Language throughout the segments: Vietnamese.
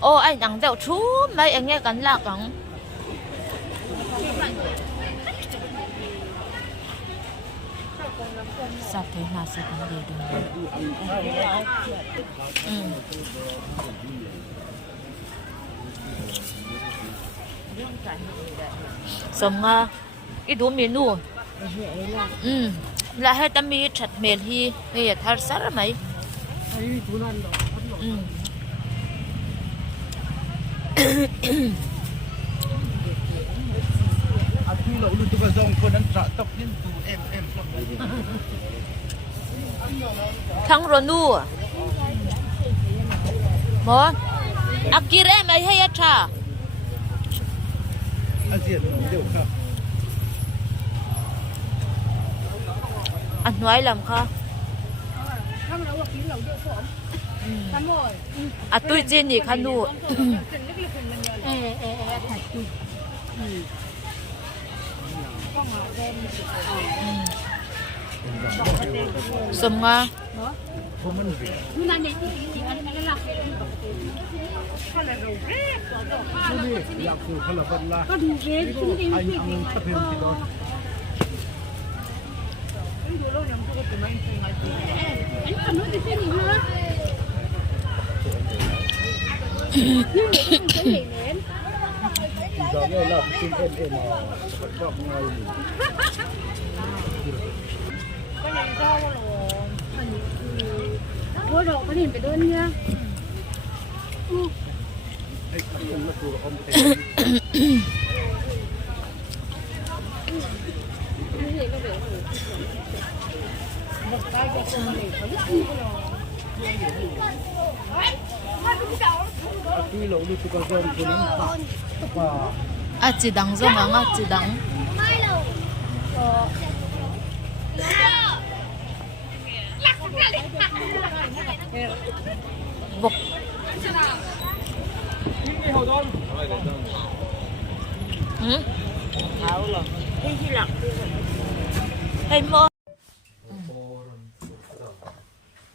ô anh đằng đậu chú mấy anh nghe cắn lạc cắn sao thế nào sẽ có gì được sống ít đồ menu là hay tami chặt mền hi bây giờ sát ra mấy thằng rồi nu mò akir em ấy hay cha anh nói làm kha à tôi trên gì khăn nu sum nga bố đồ có nhìn phải đơn nha. à chỉ đắng rồi mà chỉ đắng bọc hay mơ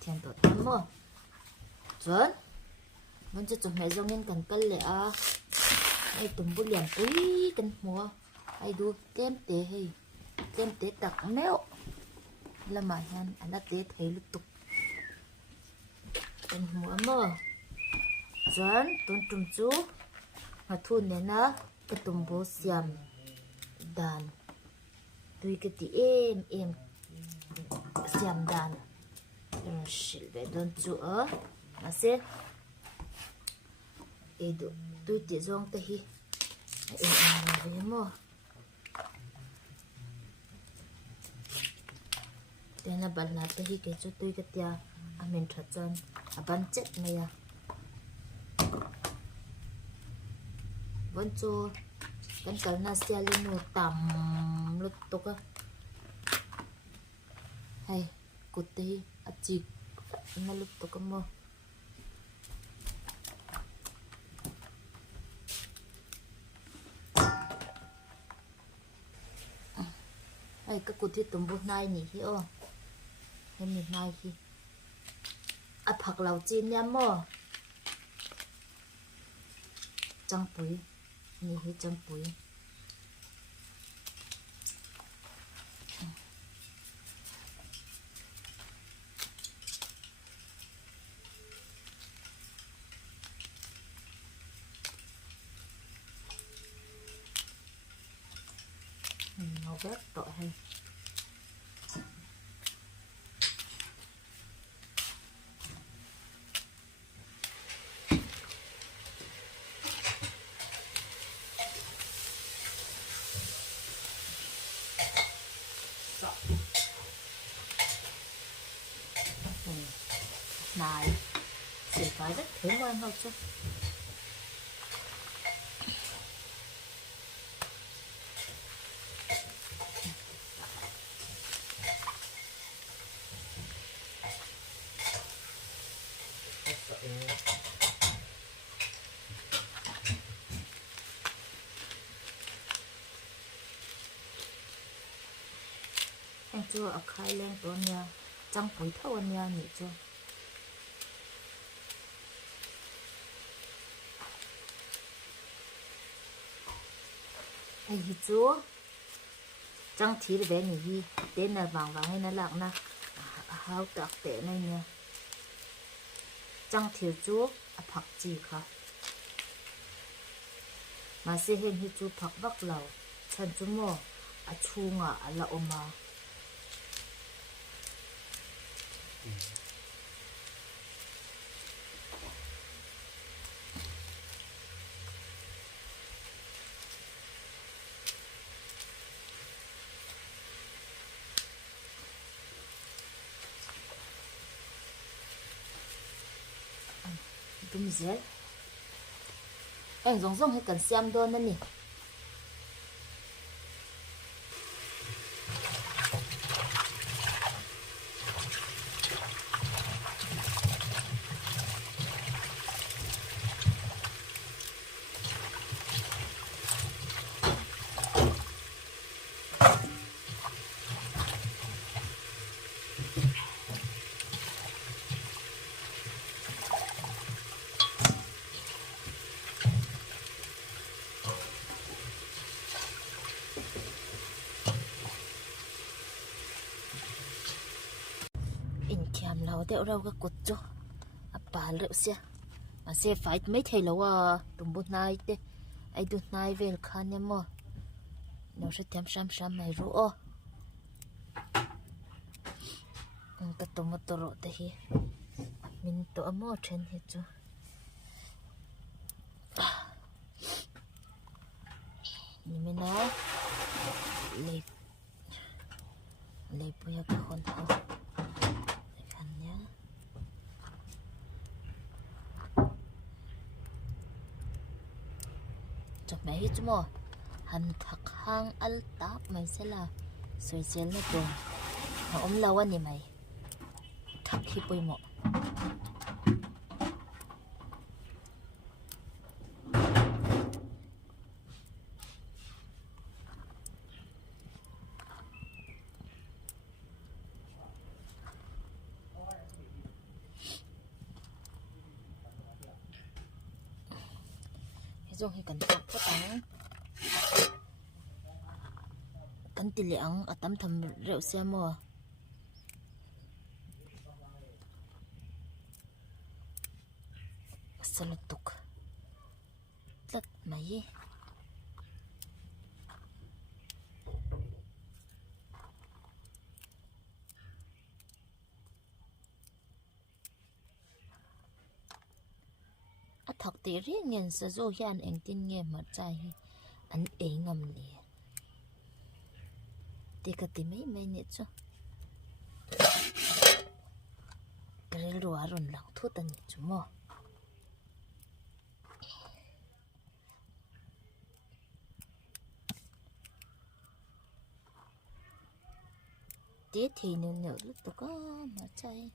thiền tổ tâm mơ chuẩn 먼저 좀 해정인 건 끌래 아 ai tụm bút liền quý cần mua ai đu tem tế tặc méo là mà hen anh đã tế thấy lúc tục cần mua mơ dẫn tuần trùng chú mà thu nè nó cái tụm bố xiêm đàn tuy cái tí em xiêm đàn xịt về đơn chú ở mà sẽ edo tôi chỉ zong ta hi em về mo tên là bạn nào ta hi cái chỗ tôi cái tia mình thật chân ban chết này à vẫn cho cái na xe lên nó tầm lúc tục á hay cột tê à chị nó lúc tục có mo ai cái cột thì tụm bút này nhỉ hi ô em mình này hi à phật lẩu chín nhá mò trăng bưởi nhỉ hi trăng bưởi nó vét tội hay này chỉ phải rất thế ngoan thôi chứ anh chưa ở khai lênตัวเนี่ยจังปุ๋ยเท่าเนี่ยนี่จ้ะ ai hi chú chẳng chỉ về nghỉ hi tên là vàng vàng hay là lạc na hao tạc tệ này nè chẳng thiếu chú phật gì cả mà sẽ hiện hi chú phật bắc lầu chân chú mò chu ngà là oma đúng dễ anh giống giống hay cần xem đôi nữa nè in kiam lâu đeo đâu cái cột cho bà liệu xe mà xe phải mấy thầy lâu à tụm bút này thế ai đút này về khăn em mà nó sẽ thêm sam này rũ cái tụm một tổ thế hi mình tổ mua trên hết chứ mình nói lấy bây giờ cái con thằng chọc mẹ hết chứ mò hành thật hang al táp mày sẽ là soi xén nó tuồng mà ôm lâu anh mày thật khi bơi mọ dùng thì cần tập có tắng cần tỉ lệ ở tấm thầm rượu xe mùa sao tục rất mấy thật tỉ riêng nhận sẽ dô hiền anh tin nghe mà trai anh ấy ngầm nè thì cái tí mấy nhẹ cho cái lúa rồi lặng thuốc tần chú mò tí thì nhiều lúc tôi có mà trai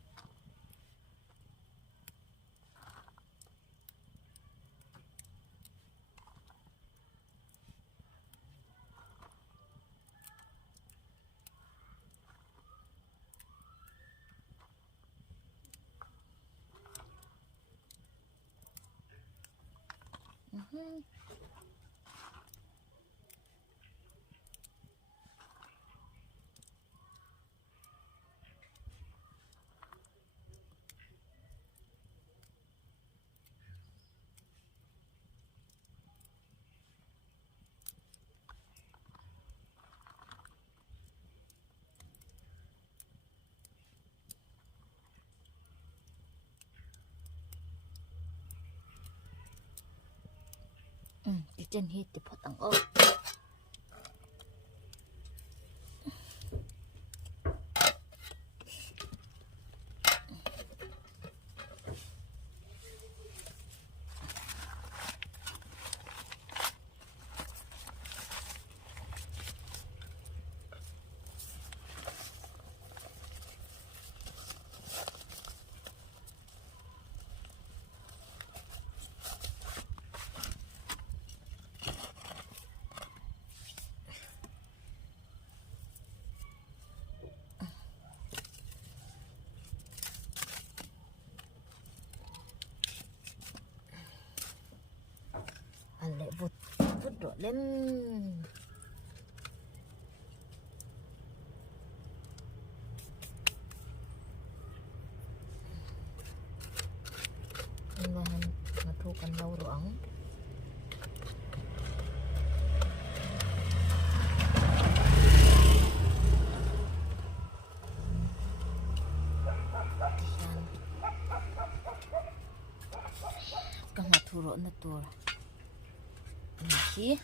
cái chân hết thì phát tăng ốc anh lại vụt vụt rồi lên là hành mà thu cần lâu đoạn các mặt thu rõ là tua khí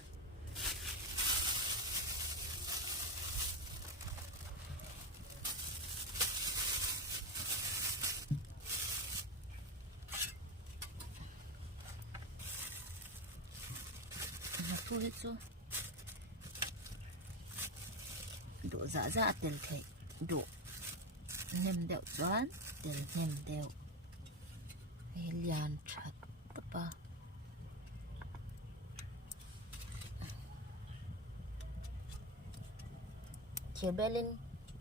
thu hết chưa độ dạ dạ tiền thầy độ nem đeo đoán tiền nem đeo liền chặt tập ba chiều bé lên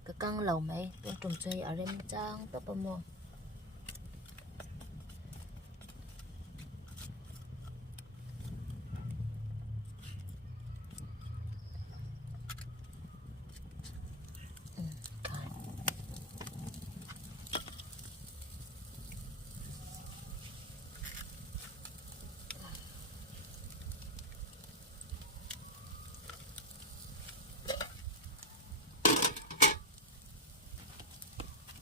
cái căng lầu mày bên trồng chơi ở đây trang tập ba mò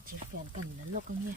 chỉ phèn cần là lộc nha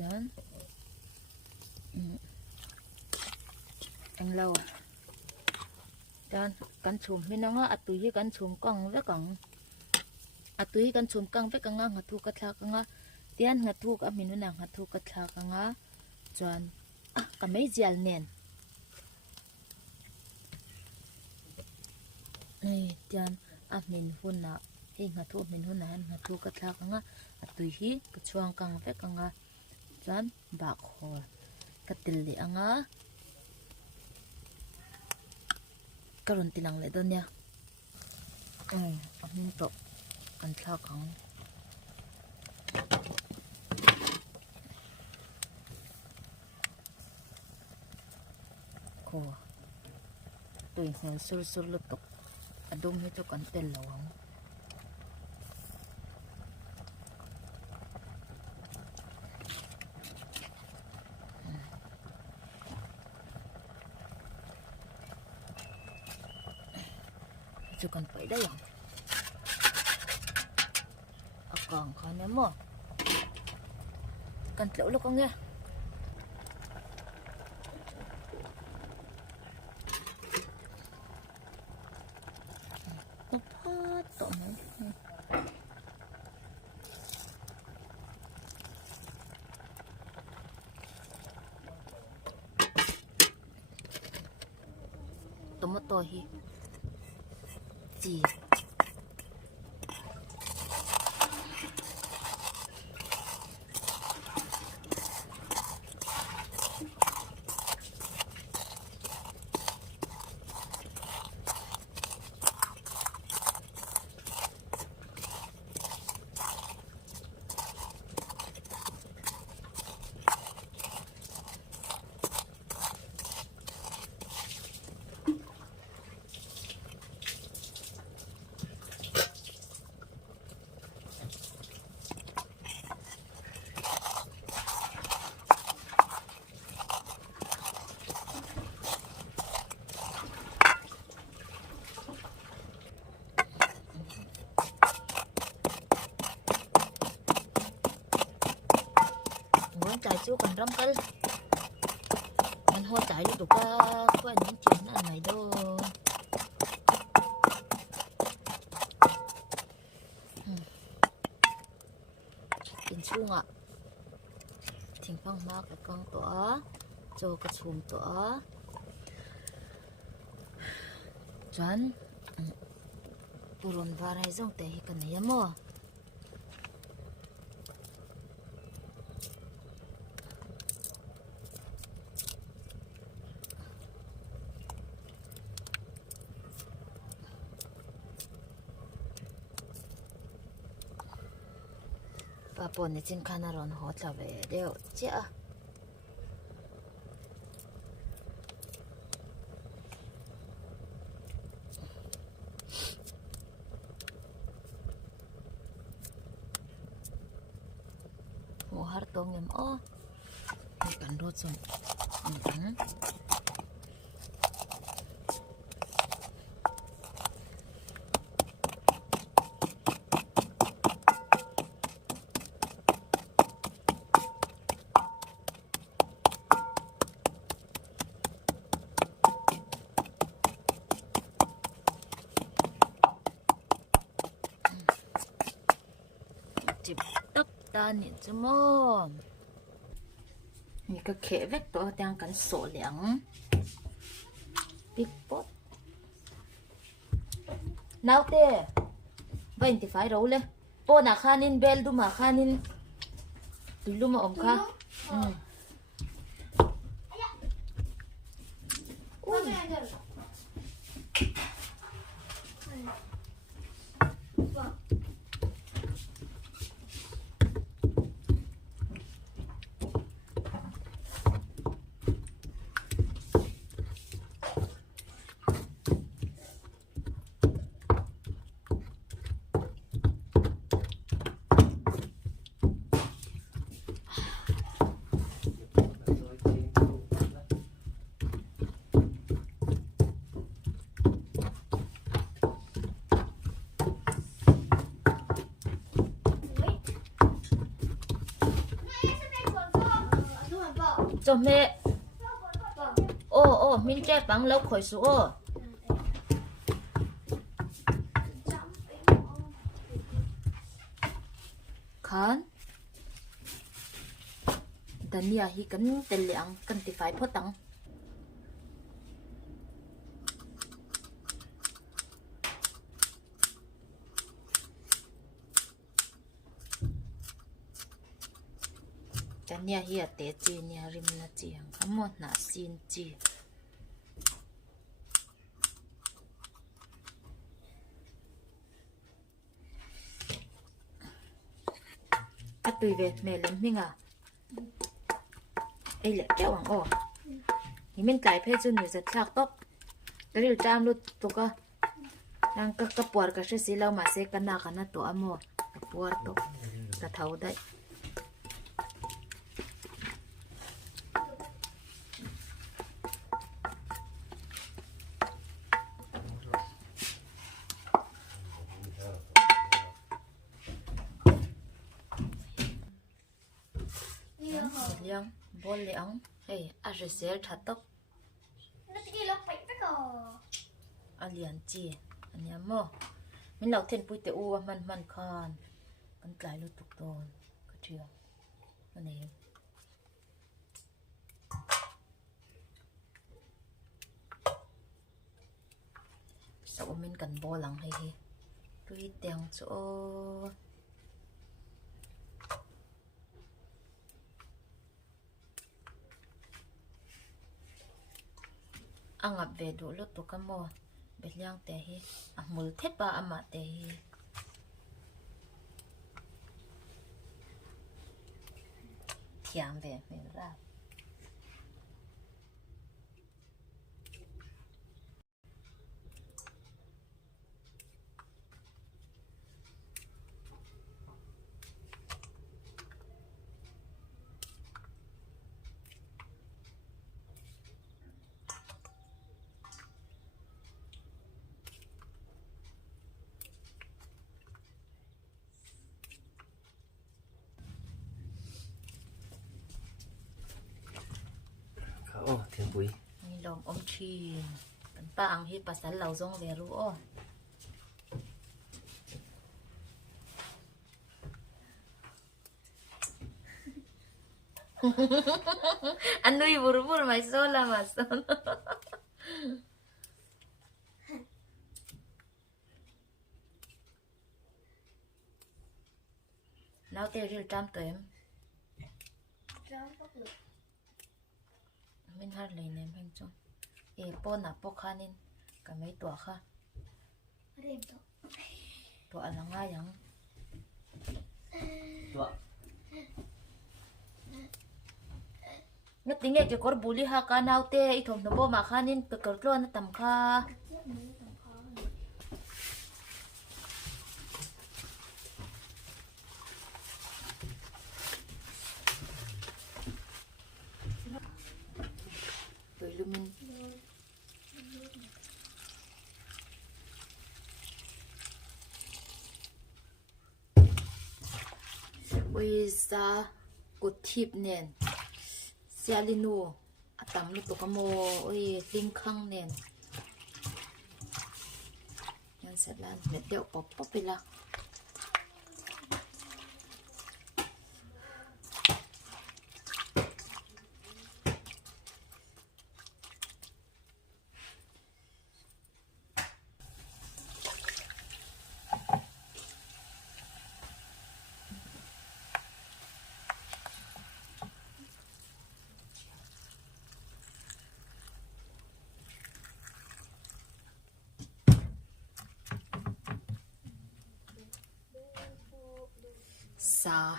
dan anh lâu dan kan chum minanga atui kan chum kang ve kang atui kan chum kang ve kang nga thu ka thla kang tian nga thu ka minuna nga thu ka thla kang chuan ka mei jial nen nei tian min hunna hi nga thu min hunna han nga thu ka thla kang atui hi ka chuang kang ve kang chuan ba khor ka til li anga karon tilang le don ya amin to kan thla kang ko tui hnen sur sur lu tok adum hi to kan tel lawang chứ còn phải đây còn khó ném mà cần lỗ lúc con nghe phát tội mấy tomato hi gì chạy chú còn râm cân mình hoa chạy đi được qua những chuyện này đâu in chunga thing phang mak la kang to a cho ka chum to a chuan puron var hai zong te hi kan hi mo bà bồn này trên khăn rồi họ trở về đều chứ mua har tông em ô mình cần đốt rồi chụp tóc ta nhìn cho mô những cái khẽ vết tôi đang cắn sổ lẻng big pot nào tê vậy thì phải đâu lên po na khanin bel du mà khanin tùy lu mà ôm kha cho mẹ ô mình trẻ bằng lâu khỏi số ô khán đàn nhà hi cắn tên liang cắn thì phải phốt tăng đàn nhà hi tết chi nhà rim na chi hàng khăm một na xin chi tùy về mẹ lên mình à đây là kéo hoàng ô thì mình cài phê cho người giật lạc tóc cái điều tram luôn tụi cơ đang cái bọt cái xí lâu mà sẽ cái nào tổ amo cái bọt tóc cái thấu đấy liang bol liang hey a resel thatok alian chi ania mo min lau then pui te u man khan kan tlai lu tuk ton ka thia ani sao min kan bolang hei hi tui teng chu angap ve do lo to kamo belyang te hi amul thepa ama te hi thiam ve me ra ô thiên bụi ni lom om chi kan pa ang hi pasal lau zong ve ru o Anui buru-buru mai sola mason. Nào tê rìu trăm tuổi em. Mình hát lấy ném hành chung. Ê bố nà bố khá nên cả mấy tuổi khá. Tuổi là ngay giống. Tua. Nhất tính nghe cái con bù li ha ca nào tê ít thùng nó bố mà khá nên cực cực luôn nó tầm khá. Rồi lưu mình. Ôi xa cột thịt nền. Xe linh nụ. Tắm lúc có mô ôi linh khăng nền. Nhân sẽ là mẹ đeo bóp bóp đi lạc. Xa.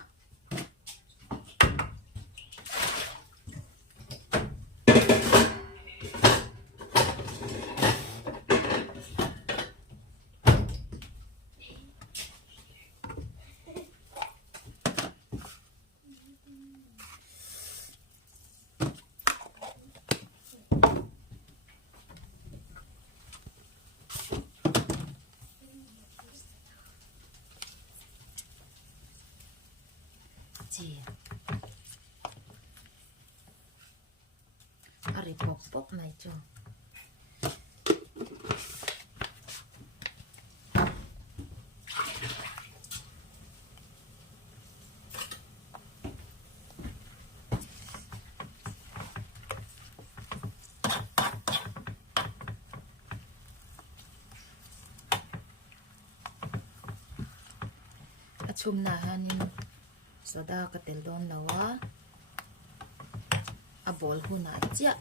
Gì ari bóp bóp này cho chum na hanin soda ka tel don lawa a bol huna chia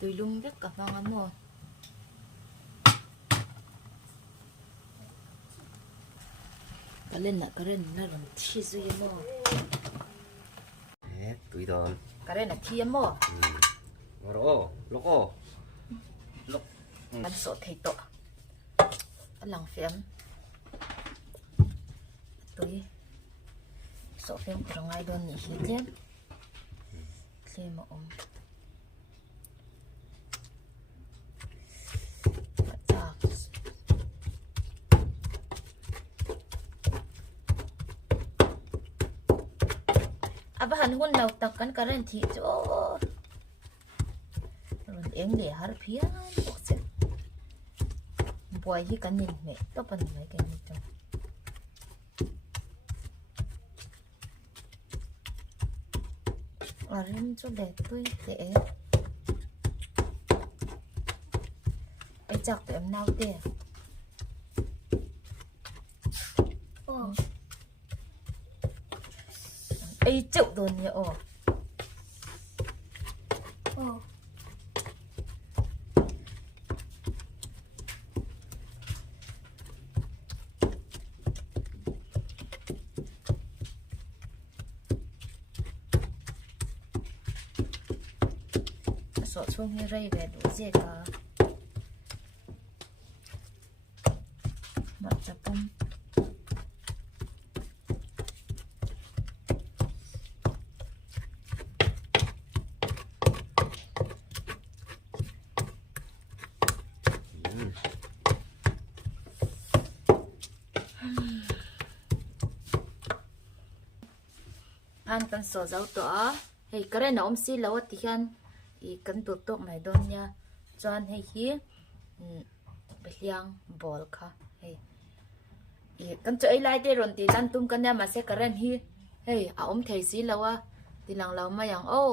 tùy lung rất cả vang ấm rồi. Cái lên là làm thi duy mò. Nè, tụi đòn. Cái lên là thi mò. Ngồi đó, loko. Lok. Ăn sốt thấy to. Ăn lòng phèm. Tụi sốt phèm của ngay đơn nhỉ hết nhé. Khi mà ôm. Aba han hun lau tak kan karen thi cho ron eng le har phia bok se boy hi kan ning me to pan mai ke ni to arim cho le tui te ai chắc tụi em nào te ấy chịu rồi nhỉ ồ sợ xuống như rây về đủ gì cả mặt chập bông pan kan so zau to a hei karen om si lo ti hian I kan tu tok mai don nia chuan hei hi beliang bol kha hei I kan chu ai lai te ron ti lan tum kan ya ma se karen hi hei a om thei si lo a ti lang lo ma yang o